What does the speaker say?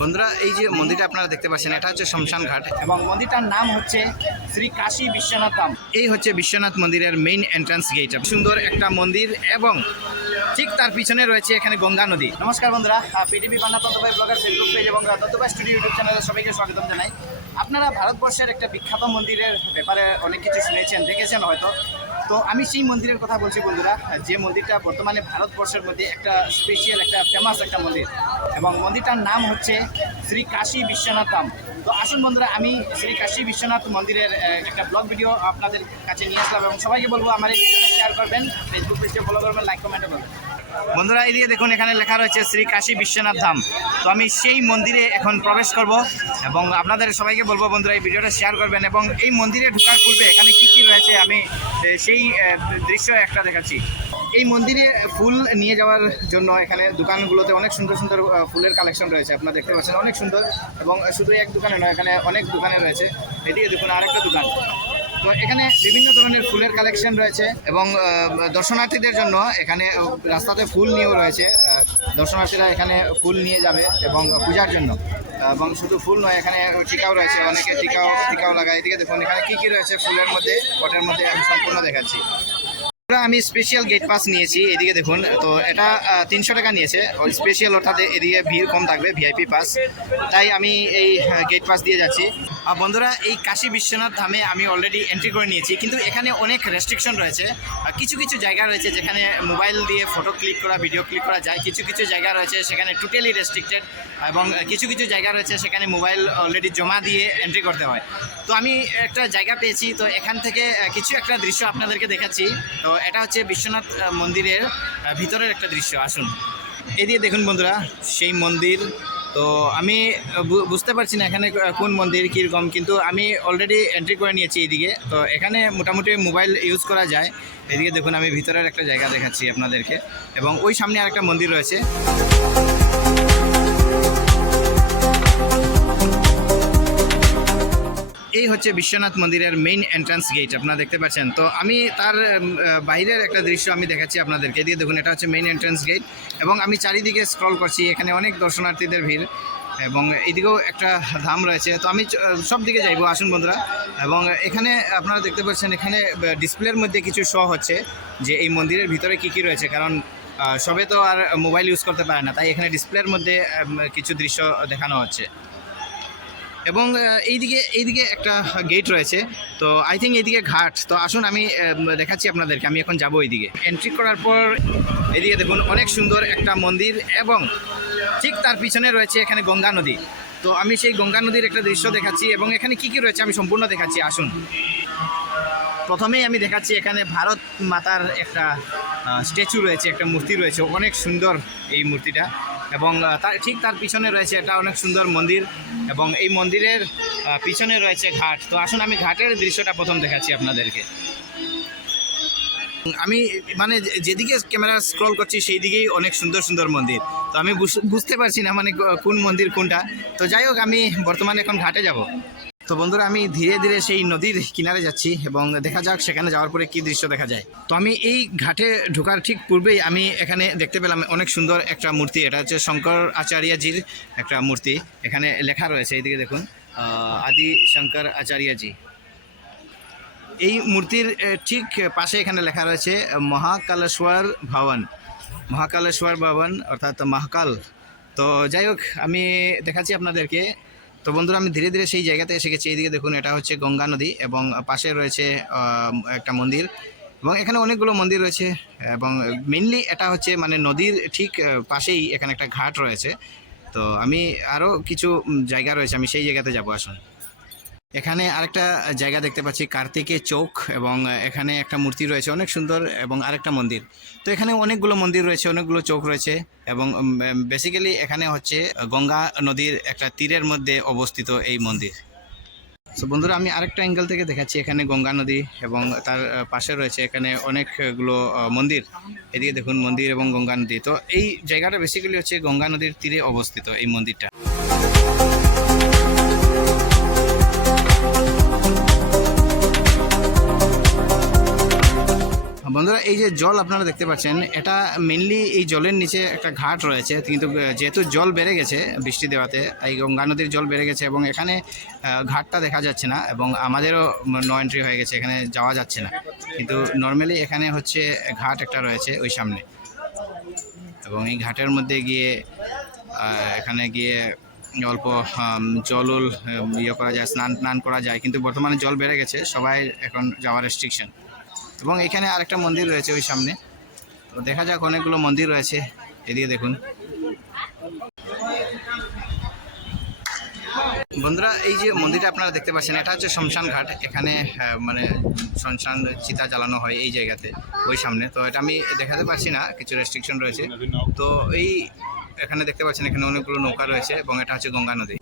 বন্ধুরা এই যে মন্দিরটা আপনারা দেখতে পাচ্ছেন এটা হচ্ছে শমশান ঘাট। এবং মন্দিরটার নাম হচ্ছে শ্রী কাশী বিশ্বনাথ ধাম এই হচ্ছে বিশ্বনাথ মন্দিরের মেইন এন্ট্রান্স গেট সুন্দর একটা মন্দির এবং ঠিক তার পিছনে রয়েছে এখানে গঙ্গা নদী। নমস্কার বন্ধুরা পিটিভি বান্না তত্ত্ববাই ব্লগার ফেসবুক পেজ এবং তত্ত্ববাই স্টুডিও ইউটিউব চ্যানেলে সবাইকে স্বাগতম জানাই। আপনারা ভারতবর্ষের একটা বিখ্যাত মন্দিরের ব্যাপারে অনেক কিছু শুনেছেন দেখেছেন হয়তো। তো আমি সেই মন্দিরের কথা বলছি বন্ধুরা। যে মন্দিরটা বর্তমানে ভারতবর্ষের মধ্যে একটা স্পেশিয়াল একটা ফেমাস একটা মন্দির। এবং মন্দিরটার নাম হচ্ছে শ্রী কাশী বিশ্বনাথ ধাম। তো আসুন বন্ধুরা, আমি শ্রী কাশী বিশ্বনাথ মন্দিরের একটা ব্লগ ভিডিও আপনাদের কাছে নিয়ে আসলাম এবং সবাইকে বলব আমার এই ভিডিওটা শেয়ার করবেন। ফেসবুক পেজে ফলো করবেন লাইক কমেন্টও করবেন। বন্ধুরা এদিকে দেখুন, এখানে লেখা রয়েছে শ্রী কাশী বিশ্বনাথ ধাম। তো আমি সেই মন্দিরে এখন প্রবেশ করব এবং আপনাদের সবাইকে বলব বন্ধুরা, এই ভিডিওটা শেয়ার করবেন এবং এই মন্দিরে ঢোকার পূর্বে এখানে কি কি রয়েছে আমি সেই দৃশ্য একটা দেখাচ্ছি। এই মন্দিরে ফুল নিয়ে যাওয়ার জন্য এখানে দোকানগুলোতে অনেক সুন্দর সুন্দর ফুলের কালেকশন রয়েছে, আপনারা দেখতে পাচ্ছেন, অনেক সুন্দর এবং শুধু এক দোকানে নয়, এখানে অনেক দোকানে রয়েছে। এদিকে দেখুন, আরেকটা দোকান। তো এখানে বিভিন্ন ধরনের ফুলের কালেকশন রয়েছে এবং দর্শনার্থীদের জন্য এখানে রাস্তাতে ফুল নিয়েও রয়েছে। দর্শনার্থীরা এখানে ফুল নিয়ে যাবে এবং পূজার জন্য। এবং শুধু ফুল নয়, এখানে টিকাও রয়েছে, অনেকে টিকাও টিকাও লাগায়। এদিকে দেখুন, এখানে কী কী রয়েছে ফুলের মধ্যে, পটের মধ্যে আমি সম্পূর্ণ দেখাচ্ছি। আমি স্পেশাল গেট পাস নিয়েছি এদিকে দেখুন। তো এটা তিনশো টাকা নিয়েছে। ওই স্পেশাল অর্থাৎ এদিকে ভিড় কম থাকবে ভিআইপি পাস তাই আমি এই গেট পাস দিয়ে যাচ্ছি। বন্ধুরা, এই কাশী বিশ্বনাথ ধামে আমি অলরেডি এন্ট্রি করে নিয়েছি। কিন্তু এখানে অনেক রেস্ট্রিকশন রয়েছে। কিছু কিছু জায়গা রয়েছে যেখানে মোবাইল দিয়ে ফটো ক্লিক করা ভিডিও ক্লিক করা যায়। কিছু কিছু জায়গা রয়েছে সেখানে টোটালি রেস্ট্রিক্টেড এবং কিছু কিছু জায়গা রয়েছে সেখানে মোবাইল অলরেডি জমা দিয়ে এন্ট্রি করতে হয়। তো আমি একটা জায়গা পেয়েছি। তো এখান থেকে কিছু একটা দৃশ্য আপনাদেরকে দেখাচ্ছি। তো এটা হচ্ছে বিশ্বনাথ মন্দিরের ভিতরের একটা দৃশ্য। আসুন। এদিকে দেখুন বন্ধুরা, সেই মন্দির। তো আমি বুঝতে পারছি না এখানে কোন মন্দির, কীরকম, কিন্তু আমি অলরেডি এন্ট্রি করে নিয়েছি এইদিকে। তো এখানে মোটামুটি মোবাইল ইউজ করা যায়। এদিকে দেখুন, আমি ভিতরের একটা জায়গা দেখাচ্ছি আপনাদেরকে। এবং ওই সামনে আরেকটা মন্দির রয়েছে। এই হচ্ছে বিশ্বনাথ মন্দিরের মেইন এন্ট্রান্স গেট আপনারা দেখতে পাচ্ছেন। তো আমি তার বাইরের একটা দৃশ্য আমি দেখাচ্ছি আপনাদেরকে। দিয়ে দেখুন, এটা হচ্ছে মেইন এন্ট্রান্স গেট এবং আমি চারিদিকে স্ক্রল করছি, এখানে অনেক দর্শনার্থীদের ভিড় এবং এইদিকেও একটা ধাম রয়েছে। তো আমি সব দিকে যাইবো, আসুন বন্ধুরা। এবং এখানে আপনারা দেখতে পাচ্ছেন, এখানে ডিসপ্লের মধ্যে কিছু শো হচ্ছে যে এই মন্দিরের ভিতরে কি কি রয়েছে। কারণ সবে তো আর মোবাইল ইউজ করতে পারে না, তাই এখানে ডিসপ্লের মধ্যে কিছু দৃশ্য দেখানো হচ্ছে। এবং এইদিকে এইদিকে একটা গেট রয়েছে। তো আই থিঙ্ক এইদিকে ঘাট। তো আসুন আমি দেখাচ্ছি আপনাদেরকে। আমি এখন যাব এইদিকে। এন্ট্রি করার পর এদিকে দেখুন, অনেক সুন্দর একটা মন্দির এবং ঠিক তার পিছনে রয়েছে এখানে গঙ্গা নদী। তো আমি সেই গঙ্গা নদীর একটা দৃশ্য দেখাচ্ছি এবং এখানে কি কি রয়েছে আমি সম্পূর্ণ দেখাচ্ছি। আসুন। প্রথমেই আমি দেখাচ্ছি এখানে ভারত মাতার একটা স্ট্যাচু রয়েছে, একটা মূর্তি রয়েছে। অনেক সুন্দর এই মূর্তিটা। এবং তার, ঠিক তার পিছনে রয়েছে এটা অনেক সুন্দর মন্দির এবং এই মন্দিরের পিছনে রয়েছে ঘাট। তো আসুন আমি ঘাটের দৃশ্যটা প্রথম দেখাচ্ছি আপনাদেরকে। আমি মানে যেদিকে ক্যামেরা স্ক্রল করছি সেই দিকেই অনেক সুন্দর সুন্দর মন্দির। তো আমি বুঝ- বুঝতে পারছি না মানে কোন মন্দির কোনটা। তো যাই হোক, আমি বর্তমানে এখন ঘাটে যাব। তো বন্ধুরা, আমি ধীরে ধীরে সেই নদীর কিনারে যাচ্ছি এবং দেখা যাক সেখানে যাওয়ার পরে কি দৃশ্য দেখা যায়। তো আমি এই ঘাটে ঢোকার ঠিক পূর্বেই আমি এখানে দেখতে পেলাম অনেক সুন্দর একটা মূর্তি। এটা হচ্ছে শঙ্কর আচার্যজির একটা মূর্তি। এখানে লেখা রয়েছে, এইদিকে দেখুন আদি শঙ্কর আচার্যজি। এই মূর্তির ঠিক পাশে এখানে লেখা রয়েছে, মহাকালেশ্বর ভবন। মহাকালেশ্বর ভবন, অর্থাৎ মহাকাল। তো যাই হোক, আমি দেখাচ্ছি আপনাদেরকে। তো বন্ধুরা, আমি ধীরে ধীরে সেই জায়গাতে এসে গেছি। এইদিকে দেখুন, এটা হচ্ছে গঙ্গা নদী এবং পাশে রয়েছে একটা মন্দির এবং এখানে অনেকগুলো মন্দির রয়েছে এবং মেনলি এটা হচ্ছে মানে নদীর ঠিক পাশেই এখানে একটা ঘাট রয়েছে। তো আমি আরও কিছু জায়গা রয়েছে, আমি সেই জায়গাতে যাব, আসুন। এখানে আরেকটা জায়গা দেখতে পাচ্ছি কার্তিকের চৌক এবং এখানে একটা মূর্তি রয়েছে অনেক সুন্দর এবং আরেকটা মন্দির। তো এখানে অনেকগুলো মন্দির রয়েছে, অনেকগুলো চৌক রয়েছে এবং বেসিক্যালি এখানে হচ্ছে গঙ্গা নদীর একটা তীরের মধ্যে অবস্থিত এই মন্দির। তো বন্ধুরা, আমি আরেকটা অ্যাঙ্গেল থেকে দেখাচ্ছি, এখানে গঙ্গা নদী এবং তার পাশে রয়েছে এখানে অনেকগুলো মন্দির। এদিকে দেখুন মন্দির এবং গঙ্গা নদী। তো এই জায়গাটা বেসিক্যালি হচ্ছে গঙ্গা নদীর তীরে অবস্থিত এই মন্দিরটা। এই যে জল আপনারা দেখতে পাচ্ছেন, এটা মেনলি এই জলের নিচে একটা ঘাট রয়েছে, কিন্তু যেহেতু জল বেড়ে গেছে বৃষ্টি দেওয়াতে, এই গঙ্গা নদীর জল বেড়ে গেছে এবং এখানে ঘাটটা দেখা যাচ্ছে না এবং আমাদেরও নো এন্ট্রি হয়ে গেছে, এখানে যাওয়া যাচ্ছে না। কিন্তু নর্মালি এখানে হচ্ছে ঘাট একটা রয়েছে ওই সামনে। এবং এই ঘাটের মধ্যে গিয়ে এখানে গিয়ে অল্প জল ইয়ে করা যায় স্নান টান করা যায়, কিন্তু বর্তমানে জল বেড়ে গেছে, সবাই এখন যাওয়ার রেস্ট্রিকশন এবং এখানে আরেকটা মন্দির রয়েছে ওই সামনে। তো দেখা যাক অনেকগুলো মন্দির রয়েছে। এদিকে দেখুন। বন্ধুরা, এই যে মন্দিরটা আপনারা দেখতে পাচ্ছেন, এটা হচ্ছে শ্মশান ঘাট। এখানে মানে শ্মশান চিতা জ্বালানো হয় এই জায়গাতে, ওই সামনে। তো এটা আমি দেখাতে পারছি না, কিছু রেস্ট্রিকশন রয়েছে। তো এই এখানে দেখতে পাচ্ছেন, এখানে অনেকগুলো নৌকা রয়েছে এবং এটা হচ্ছে গঙ্গা নদী।